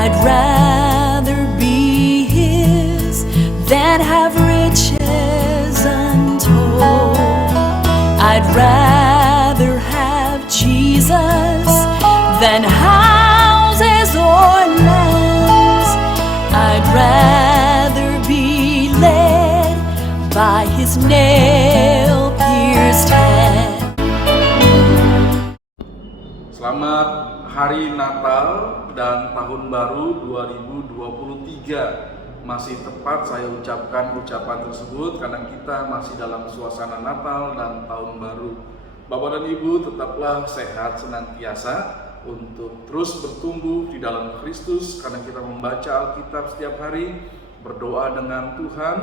I'd rather be His than have riches untold. I'd rather have Jesus than houses or lands. I'd rather be led by His nail-pierced hand. Selamat Hari Natal dan Tahun Baru 2023. Masih tepat saya ucapkan ucapan tersebut karena kita masih dalam suasana Natal dan Tahun Baru. Bapak dan Ibu tetaplah sehat senantiasa untuk terus bertumbuh di dalam Kristus karena kita membaca Alkitab setiap hari, berdoa dengan Tuhan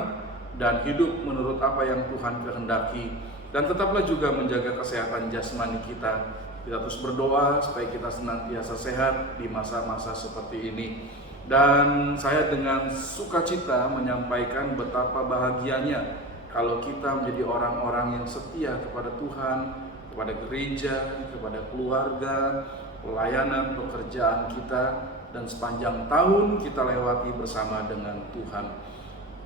dan hidup menurut apa yang Tuhan kehendaki. Dan tetaplah juga menjaga kesehatan jasmani kita. Kita terus berdoa supaya kita senantiasa sehat di masa-masa seperti ini. Dan saya dengan sukacita menyampaikan betapa bahagianya kalau kita menjadi orang-orang yang setia kepada Tuhan, kepada gereja, kepada keluarga, pelayanan, pekerjaan kita, dan sepanjang tahun kita lewati bersama dengan Tuhan.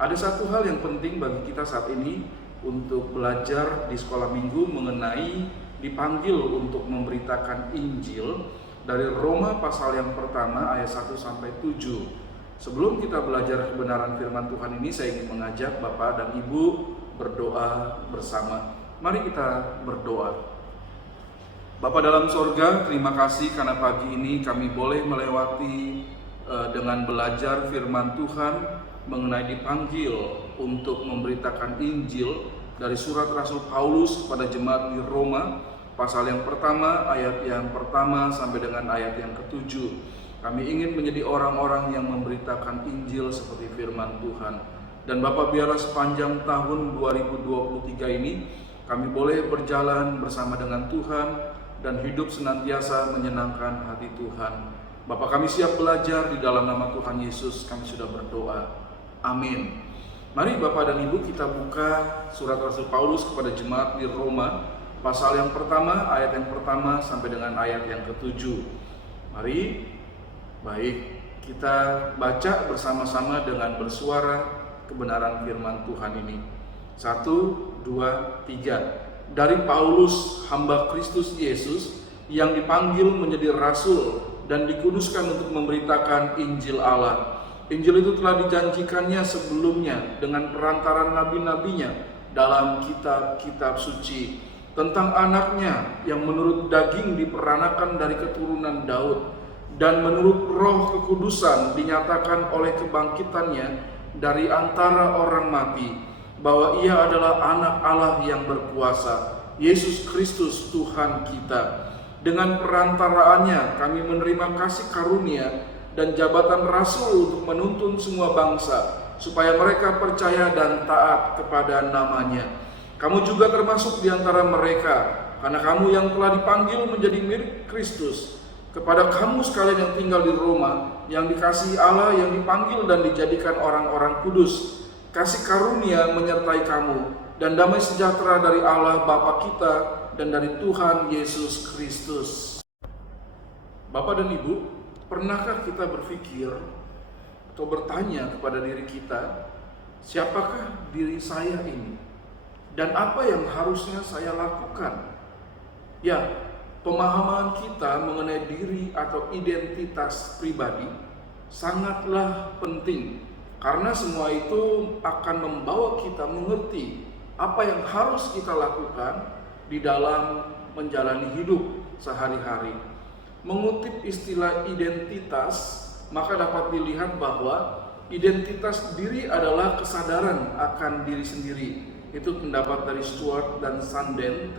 Ada satu hal yang penting bagi kita saat ini untuk belajar di sekolah minggu mengenai dipanggil untuk memberitakan Injil dari Roma pasal yang pertama ayat 1 sampai 7. Sebelum kita belajar kebenaran firman Tuhan ini, saya ingin mengajak Bapak dan Ibu berdoa bersama. Mari kita berdoa. Bapa dalam sorga, terima kasih karena pagi ini kami boleh melewati dengan belajar firman Tuhan mengenai dipanggil untuk memberitakan Injil dari surat Rasul Paulus kepada jemaat di Roma pasal yang pertama, ayat yang pertama sampai dengan ayat yang ketujuh. Kami ingin menjadi orang-orang yang memberitakan Injil seperti firman Tuhan. Dan Bapak, biarlah sepanjang tahun 2023 ini kami boleh berjalan bersama dengan Tuhan dan hidup senantiasa menyenangkan hati Tuhan. Bapak, kami siap belajar di dalam nama Tuhan Yesus. Kami sudah berdoa. Amin. Mari Bapak dan Ibu kita buka surat Rasul Paulus kepada jemaat di Roma pasal yang pertama, ayat yang pertama sampai dengan ayat yang ketujuh. Mari, baik, kita baca bersama-sama dengan bersuara kebenaran firman Tuhan ini. 1, 2, 3. Dari Paulus, hamba Kristus Yesus, yang dipanggil menjadi rasul dan dikuduskan untuk memberitakan Injil Allah. Injil itu telah dijanjikannya sebelumnya dengan perantaran nabi-nabinya dalam kitab-kitab suci, tentang anaknya yang menurut daging diperanakan dari keturunan Daud dan menurut roh kekudusan dinyatakan oleh kebangkitannya dari antara orang mati, bahwa ia adalah anak Allah yang berkuasa, Yesus Kristus Tuhan kita. Dengan perantaraannya kami menerima kasih karunia dan jabatan rasul untuk menuntun semua bangsa supaya mereka percaya dan taat kepada namanya. Kamu juga termasuk di antara mereka, karena kamu yang telah dipanggil menjadi mirip Kristus. Kepada kamu sekalian yang tinggal di Roma, yang dikasihi Allah, yang dipanggil dan dijadikan orang-orang kudus, kasih karunia menyertai kamu, dan damai sejahtera dari Allah Bapa kita dan dari Tuhan Yesus Kristus. Bapak dan Ibu, pernahkah kita berpikir atau bertanya kepada diri kita, siapakah diri saya ini? Dan apa yang harusnya saya lakukan? Ya, pemahaman kita mengenai diri atau identitas pribadi sangatlah penting, karena semua itu akan membawa kita mengerti apa yang harus kita lakukan di dalam menjalani hidup sehari-hari. Mengutip istilah identitas, maka dapat dilihat bahwa identitas diri adalah kesadaran akan diri sendiri. Itu pendapat dari Stuart dan Sanden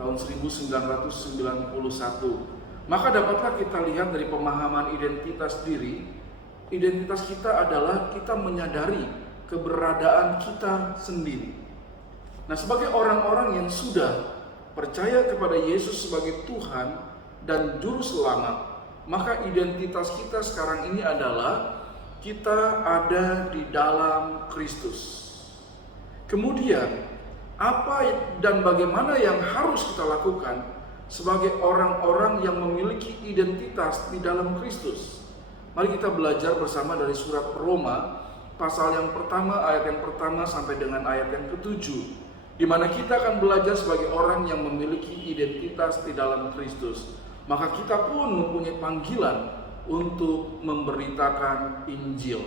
tahun 1991. Maka dapatlah kita lihat dari pemahaman identitas diri, identitas kita adalah kita menyadari keberadaan kita sendiri. Nah, sebagai orang-orang yang sudah percaya kepada Yesus sebagai Tuhan dan Juru Selamat, maka identitas kita sekarang ini adalah kita ada di dalam Kristus. Kemudian, apa dan bagaimana yang harus kita lakukan sebagai orang-orang yang memiliki identitas di dalam Kristus? Mari kita belajar bersama dari surat Roma, pasal yang pertama, ayat yang pertama sampai dengan ayat yang ketujuh, di mana kita akan belajar sebagai orang yang memiliki identitas di dalam Kristus. Maka kita pun mempunyai panggilan untuk memberitakan Injil.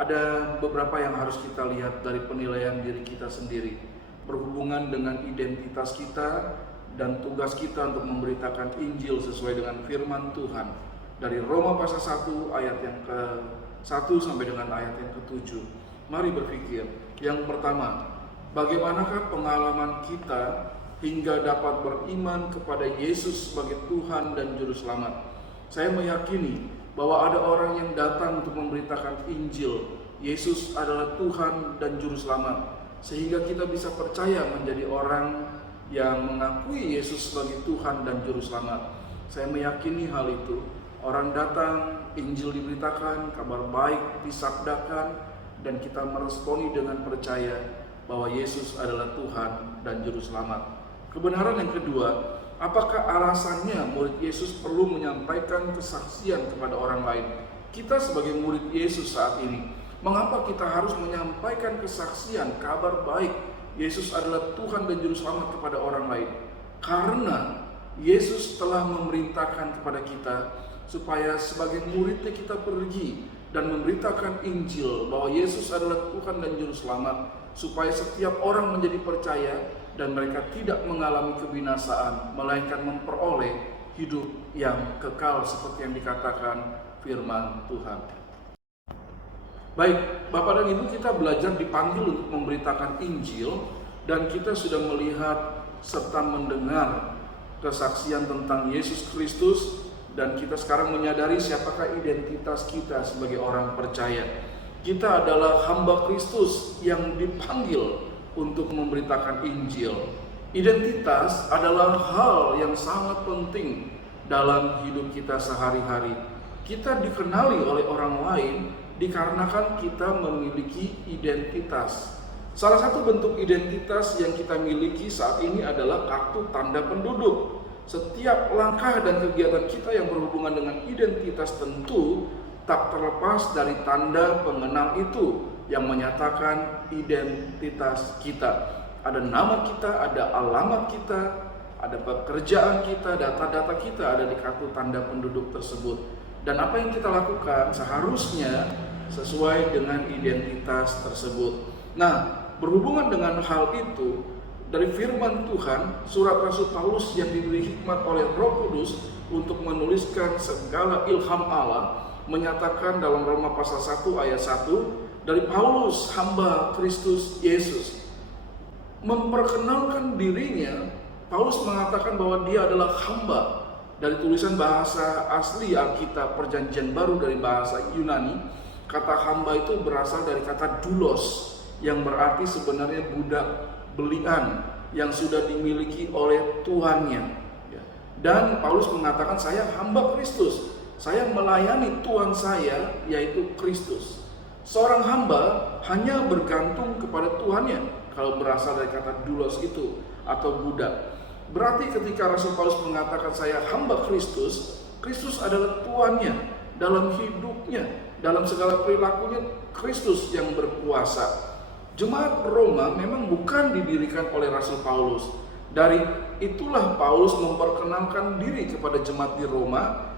Ada beberapa yang harus kita lihat dari penilaian diri kita sendiri, berhubungan dengan identitas kita dan tugas kita untuk memberitakan Injil sesuai dengan firman Tuhan. Dari Roma pasal 1 ayat yang ke-1 sampai dengan ayat yang ke-7. Mari berpikir. Yang pertama, bagaimanakah pengalaman kita hingga dapat beriman kepada Yesus sebagai Tuhan dan Juru Selamat? Saya meyakini bahwa ada orang yang datang untuk memberitakan Injil. Yesus adalah Tuhan dan Juru Selamat, sehingga kita bisa percaya menjadi orang yang mengakui Yesus sebagai Tuhan dan Juru Selamat. Saya meyakini hal itu. Orang datang, Injil diberitakan, kabar baik disabdakan, dan kita meresponi dengan percaya bahwa Yesus adalah Tuhan dan Juru Selamat. Kebenaran yang kedua, apakah alasannya murid Yesus perlu menyampaikan kesaksian kepada orang lain? Kita sebagai murid Yesus saat ini, mengapa kita harus menyampaikan kesaksian, kabar baik Yesus adalah Tuhan dan Juru Selamat kepada orang lain? Karena Yesus telah memerintahkan kepada kita supaya sebagai muridnya kita pergi dan memberitakan Injil bahwa Yesus adalah Tuhan dan Juru Selamat, supaya setiap orang menjadi percaya dan mereka tidak mengalami kebinasaan, melainkan memperoleh hidup yang kekal seperti yang dikatakan firman Tuhan. Baik, Bapak dan Ibu, kita belajar dipanggil untuk memberitakan Injil, dan kita sudah melihat serta mendengar kesaksian tentang Yesus Kristus, dan kita sekarang menyadari siapakah identitas kita sebagai orang percaya. Kita adalah hamba Kristus yang dipanggil untuk memberitakan Injil. Identitas adalah hal yang sangat penting dalam hidup kita sehari-hari. Kita dikenali oleh orang lain dikarenakan kita memiliki identitas. Salah satu bentuk identitas yang kita miliki saat ini adalah kartu tanda penduduk. Setiap langkah dan kegiatan kita yang berhubungan dengan identitas tentu tak terlepas dari tanda pengenal itu yang menyatakan identitas kita. Ada nama kita, ada alamat kita, ada pekerjaan kita, data-data kita ada di kartu tanda penduduk tersebut. Dan apa yang kita lakukan seharusnya sesuai dengan identitas tersebut. Nah, berhubungan dengan hal itu, dari firman Tuhan, surat Rasul Paulus yang diberi hikmat oleh Roh Kudus untuk menuliskan segala ilham Allah, menyatakan dalam Roma pasal 1 ayat 1, dari Paulus, hamba Kristus Yesus, memperkenalkan dirinya. Paulus mengatakan bahwa dia adalah hamba. Dari tulisan bahasa asli Alkitab Perjanjian Baru dari bahasa Yunani, kata hamba itu berasal dari kata doulos, yang berarti sebenarnya budak belian yang sudah dimiliki oleh tuannya. Dan Paulus mengatakan, saya hamba Kristus, saya melayani Tuhan saya, yaitu Kristus. Seorang hamba hanya bergantung kepada tuannya, kalau berasal dari kata doulos itu, atau budak. Berarti ketika Rasul Paulus mengatakan saya hamba Kristus, Kristus adalah tuannya dalam hidupnya, dalam segala perilakunya. Kristus yang berkuasa. Jemaat Roma memang bukan didirikan oleh Rasul Paulus. Dari itulah Paulus memperkenalkan diri kepada jemaat di Roma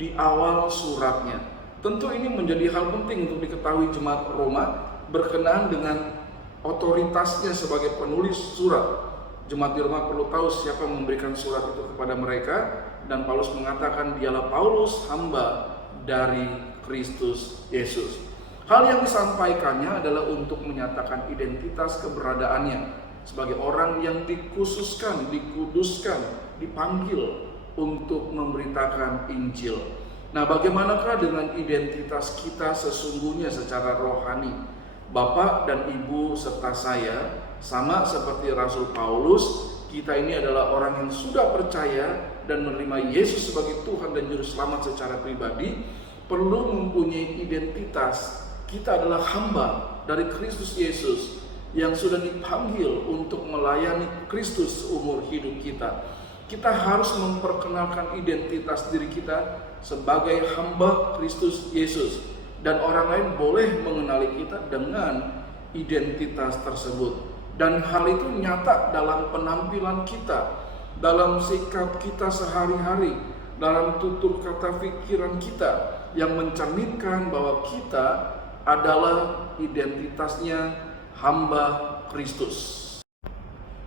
di awal suratnya. Tentu ini menjadi hal penting untuk diketahui jemaat Roma berkenaan dengan otoritasnya sebagai penulis surat. Jemaat di Roma perlu tahu siapa yang memberikan surat itu kepada mereka, dan Paulus mengatakan dialah Paulus, hamba dari Kristus Yesus. Hal yang disampaikannya adalah untuk menyatakan identitas keberadaannya sebagai orang yang dikhususkan, dikuduskan, dipanggil untuk memberitakan Injil. Nah, bagaimanakah dengan identitas kita sesungguhnya secara rohani? Bapak dan Ibu serta saya, sama seperti Rasul Paulus, kita ini adalah orang yang sudah percaya dan menerima Yesus sebagai Tuhan dan Juru Selamat secara pribadi, perlu mempunyai identitas. Kita adalah hamba dari Kristus Yesus yang sudah dipanggil untuk melayani Kristus seumur hidup kita. Kita harus memperkenalkan identitas diri kita sebagai hamba Kristus Yesus, dan orang lain boleh mengenali kita dengan identitas tersebut. Dan hal itu nyata dalam penampilan kita, dalam sikap kita sehari-hari, dalam tutur kata pikiran kita, yang mencerminkan bahwa kita adalah identitasnya hamba Kristus.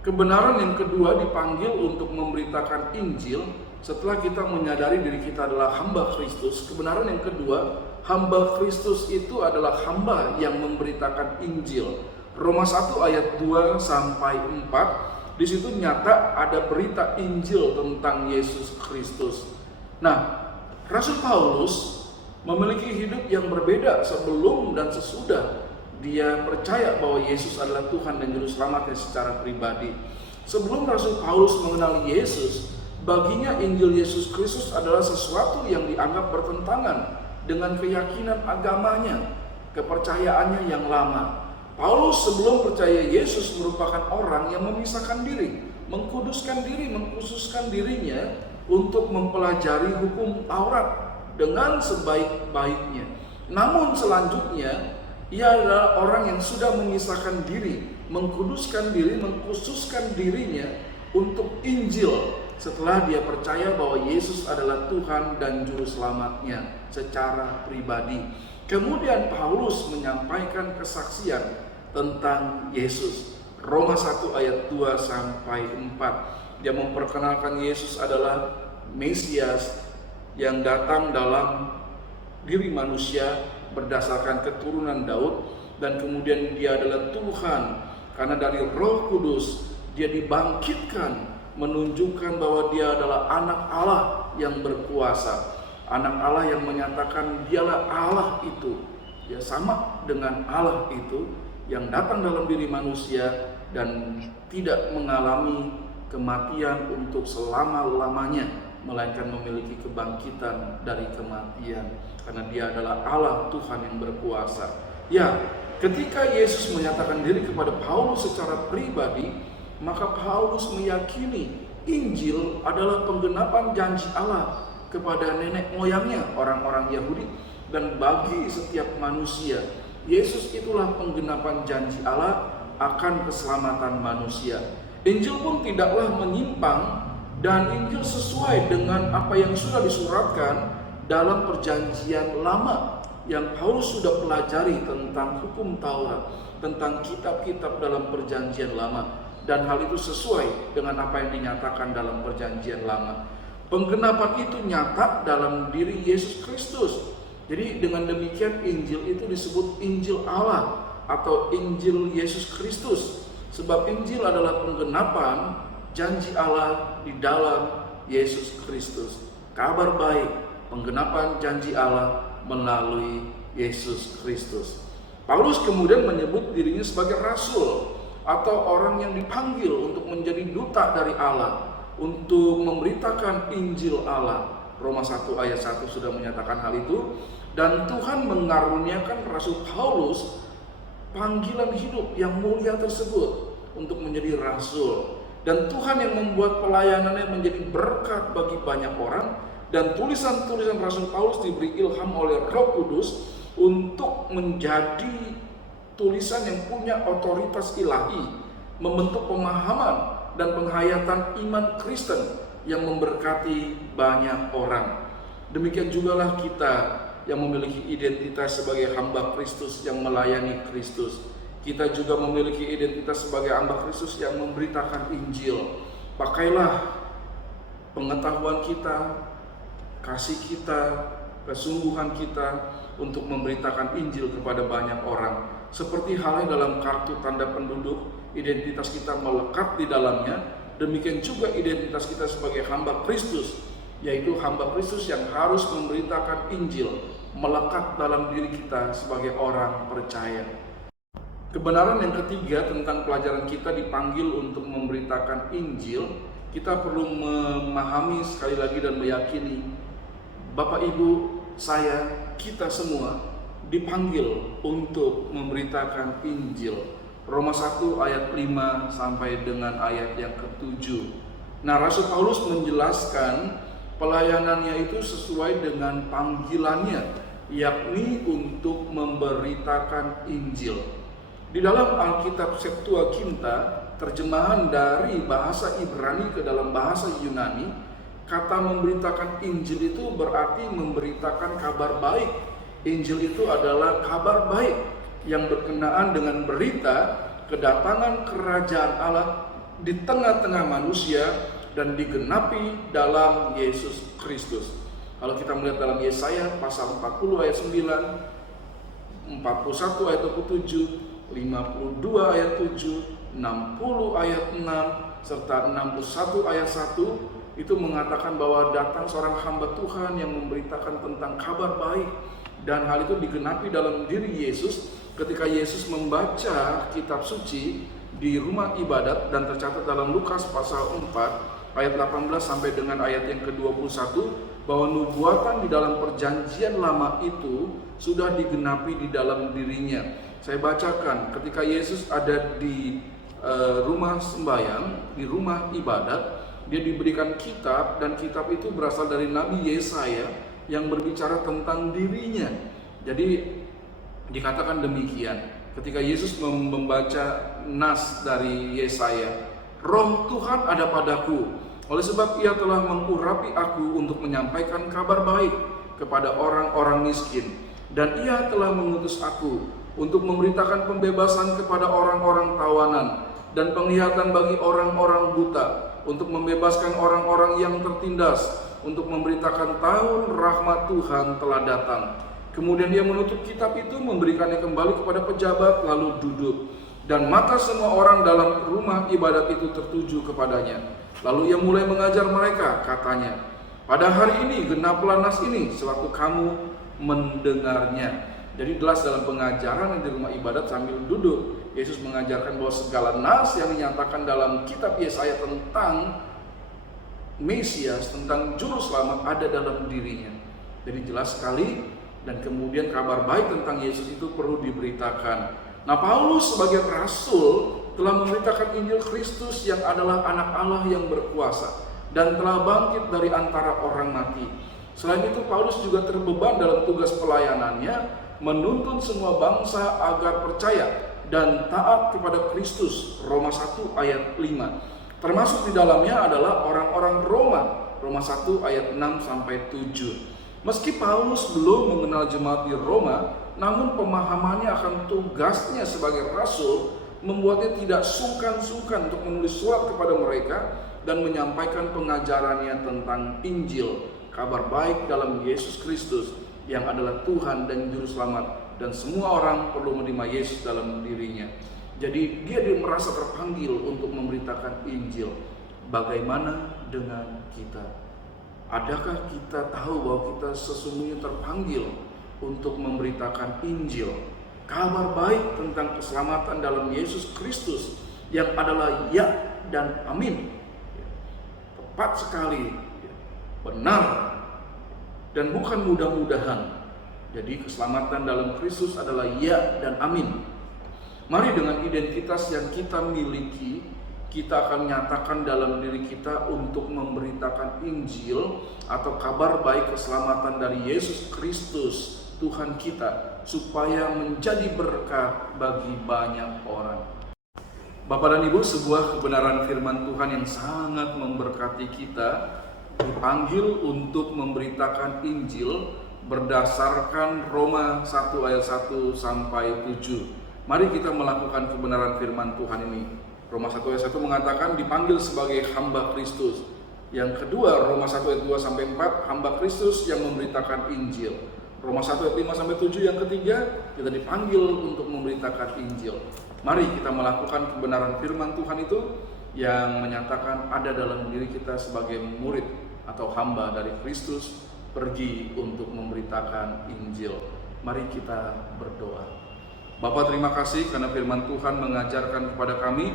Kebenaran yang kedua dipanggil untuk memberitakan Injil setelah kita menyadari diri kita adalah hamba Kristus. Kebenaran yang kedua, hamba Kristus itu adalah hamba yang memberitakan Injil. Roma 1 ayat 2 sampai 4, di situ nyata ada berita Injil tentang Yesus Kristus. Nah, Rasul Paulus memiliki hidup yang berbeda sebelum dan sesudah dia percaya bahwa Yesus adalah Tuhan dan Juru Selamatnya secara pribadi. Sebelum Rasul Paulus mengenal Yesus, baginya Injil Yesus Kristus adalah sesuatu yang dianggap bertentangan dengan keyakinan agamanya, kepercayaannya yang lama. Paulus sebelum percaya Yesus merupakan orang yang memisahkan diri, mengkuduskan diri, mengkhususkan dirinya untuk mempelajari hukum Taurat dengan sebaik-baiknya. Namun selanjutnya, ia adalah orang yang sudah memisahkan diri, mengkuduskan diri, mengkhususkan dirinya untuk Injil setelah dia percaya bahwa Yesus adalah Tuhan dan Juru Selamatnya secara pribadi. Kemudian Paulus menyampaikan kesaksian tentang Yesus. Roma 1 ayat 2 sampai 4. Dia memperkenalkan Yesus adalah Mesias yang datang dalam diri manusia berdasarkan keturunan Daud, dan kemudian dia adalah Tuhan karena dari Roh Kudus dia dibangkitkan, menunjukkan bahwa dia adalah anak Allah yang berkuasa, anak Allah yang menyatakan dialah Allah itu, ya sama dengan Allah itu yang datang dalam diri manusia dan tidak mengalami kematian untuk selama-lamanya, melainkan memiliki kebangkitan dari kematian karena dia adalah Allah Tuhan yang berkuasa. Ya, ketika Yesus menyatakan diri kepada Paulus secara pribadi, maka Paulus meyakini Injil adalah penggenapan janji Allah kepada nenek moyangnya, orang-orang Yahudi, dan bagi setiap manusia. Yesus itulah penggenapan janji Allah akan keselamatan manusia. Injil pun tidaklah menyimpang, dan Injil sesuai dengan apa yang sudah disuratkan dalam perjanjian lama yang Paulus sudah pelajari tentang hukum Taurat, tentang kitab-kitab dalam perjanjian lama, dan hal itu sesuai dengan apa yang dinyatakan dalam perjanjian lama. Penggenapan itu nyata dalam diri Yesus Kristus. Jadi dengan demikian Injil itu disebut Injil Allah atau Injil Yesus Kristus, sebab Injil adalah penggenapan janji Allah di dalam Yesus Kristus. Kabar baik, penggenapan janji Allah melalui Yesus Kristus. Paulus kemudian menyebut dirinya sebagai rasul atau orang yang dipanggil untuk menjadi duta dari Allah, untuk memberitakan Injil Allah. Roma 1 ayat 1 sudah menyatakan hal itu. Dan Tuhan mengaruniakan Rasul Paulus panggilan hidup yang mulia tersebut untuk menjadi rasul. Dan Tuhan yang membuat pelayanannya menjadi berkat bagi banyak orang. Dan tulisan-tulisan Rasul Paulus diberi ilham oleh Roh Kudus untuk menjadi tulisan yang punya otoritas ilahi, membentuk pemahaman dan penghayatan iman Kristen yang memberkati banyak orang. Demikian jugalah kita yang memiliki identitas sebagai hamba Kristus yang melayani Kristus. Kita juga memiliki identitas sebagai hamba Kristus yang memberitakan Injil. Pakailah pengetahuan kita, kasih kita, kesungguhan kita untuk memberitakan Injil kepada banyak orang. Seperti halnya dalam kartu tanda penduduk, identitas kita melekat di dalamnya. Demikian juga identitas kita sebagai hamba Kristus, yaitu hamba Kristus yang harus memberitakan Injil, melekat dalam diri kita sebagai orang percaya. Kebenaran yang ketiga tentang pelajaran kita dipanggil untuk memberitakan Injil, kita perlu memahami sekali lagi dan meyakini Bapak Ibu, saya, kita semua dipanggil untuk memberitakan Injil. Roma 1 ayat 5 sampai dengan ayat yang ke-7. Nah, Rasul Paulus menjelaskan pelayanannya itu sesuai dengan panggilannya, yakni untuk memberitakan Injil. Di dalam Alkitab Septuaginta, terjemahan dari bahasa Ibrani ke dalam bahasa Yunani, kata memberitakan Injil itu berarti memberitakan kabar baik. Injil itu adalah kabar baik yang berkenaan dengan berita kedatangan kerajaan Allah di tengah-tengah manusia dan digenapi dalam Yesus Kristus. Kalau kita melihat dalam Yesaya pasal 40 ayat 9, 41 ayat 27, 52 ayat 7, 60 ayat 6, serta 61 ayat 1, itu mengatakan bahwa datang seorang hamba Tuhan yang memberitakan tentang kabar baik. Dan hal itu digenapi dalam diri Yesus ketika Yesus membaca kitab suci di rumah ibadat, dan tercatat dalam Lukas pasal 4 ayat 18 sampai dengan ayat yang ke-21 bahwa nubuatan di dalam perjanjian lama itu sudah digenapi di dalam dirinya. Saya bacakan, ketika Yesus ada di rumah sembahyang, di rumah ibadat, dia diberikan kitab, dan kitab itu berasal dari Nabi Yesaya yang berbicara tentang dirinya. Jadi dikatakan demikian ketika Yesus membaca nas dari Yesaya, Roh Tuhan ada padaku, oleh sebab Ia telah mengurapi aku untuk menyampaikan kabar baik kepada orang-orang miskin, dan Ia telah mengutus aku untuk memberitakan pembebasan kepada orang-orang tawanan dan penglihatan bagi orang-orang buta, untuk membebaskan orang-orang yang tertindas, untuk memberitakan tahun rahmat Tuhan telah datang. Kemudian dia menutup kitab itu, memberikannya kembali kepada pejabat, lalu duduk. Dan mata semua orang dalam rumah ibadat itu tertuju kepadanya. Lalu ia mulai mengajar mereka, katanya, pada hari ini genaplah nas ini sewaktu kamu mendengarnya. Jadi jelas dalam pengajaran di rumah ibadat sambil duduk, Yesus mengajarkan bahwa segala nas yang dinyatakan dalam kitab Yesaya tentang Mesias, tentang juru selamat ada dalam dirinya. Jadi jelas sekali, dan kemudian kabar baik tentang Yesus itu perlu diberitakan. Nah, Paulus sebagai rasul telah memberitakan Injil Kristus yang adalah anak Allah yang berkuasa dan telah bangkit dari antara orang mati. Selain itu, Paulus juga terbeban dalam tugas pelayanannya menuntun semua bangsa agar percaya dan taat kepada Kristus. Roma 1 ayat 5. Termasuk di dalamnya adalah orang-orang Roma. Roma 1 ayat 6 sampai 7. Meski Paulus belum mengenal jemaat di Roma, namun pemahamannya akan tugasnya sebagai rasul membuatnya tidak sungkan-sungkan untuk menulis surat kepada mereka dan menyampaikan pengajarannya tentang Injil, kabar baik dalam Yesus Kristus yang adalah Tuhan dan Juru Selamat, dan semua orang perlu menerima Yesus dalam dirinya. Jadi dia merasa terpanggil untuk memberitakan Injil. Bagaimana dengan kita? Adakah kita tahu bahwa kita sesungguhnya terpanggil untuk memberitakan Injil, kabar baik tentang keselamatan dalam Yesus Kristus yang adalah ya dan amin? Tepat sekali, benar, dan bukan mudah-mudahan. Jadi keselamatan dalam Kristus adalah ya dan amin. Mari dengan identitas yang kita miliki, kita akan nyatakan dalam diri kita untuk memberitakan Injil atau kabar baik keselamatan dari Yesus Kristus Tuhan kita, supaya menjadi berkat bagi banyak orang. Bapak dan Ibu, sebuah kebenaran firman Tuhan yang sangat memberkati kita, dipanggil untuk memberitakan Injil berdasarkan Roma 1 ayat 1 sampai 7. Mari kita melakukan kebenaran firman Tuhan ini. Roma 1 ayat 1 mengatakan dipanggil sebagai hamba Kristus. Yang kedua, Roma 1 ayat 2 sampai 4, hamba Kristus yang memberitakan Injil. Roma 1 ayat 5 sampai 7 yang ketiga, kita dipanggil untuk memberitakan Injil. Mari kita melakukan kebenaran firman Tuhan itu yang menyatakan ada dalam diri kita sebagai murid atau hamba dari Kristus, pergi untuk memberitakan Injil. Mari kita berdoa. Bapa, terima kasih karena firman Tuhan mengajarkan kepada kami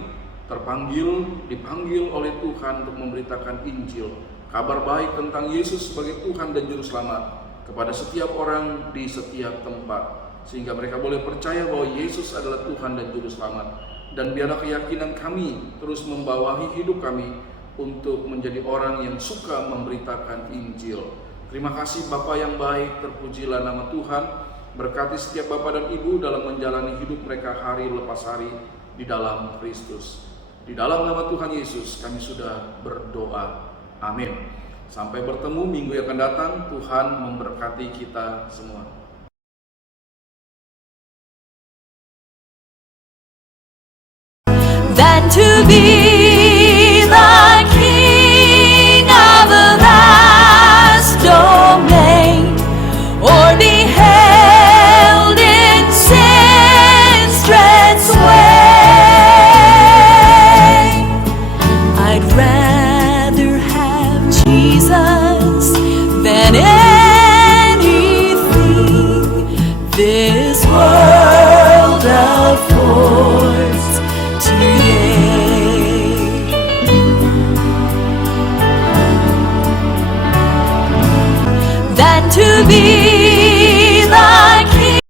dipanggil oleh Tuhan untuk memberitakan Injil, kabar baik tentang Yesus sebagai Tuhan dan Juru Selamat kepada setiap orang di setiap tempat, sehingga mereka boleh percaya bahwa Yesus adalah Tuhan dan Juru Selamat. Dan biarlah keyakinan kami terus membawahi hidup kami, untuk menjadi orang yang suka memberitakan Injil. Terima kasih Bapa yang baik, terpujilah nama Tuhan. Berkati setiap Bapak dan Ibu dalam menjalani hidup mereka hari lepas hari di dalam Kristus. Di dalam nama Tuhan Yesus kami sudah berdoa. Amin. Sampai bertemu minggu yang akan datang. Tuhan memberkati kita semua. Than to be the king of a vast domain, or be held in sin's dread sway. I'd rather have Jesus than anything this world affords today. Than to be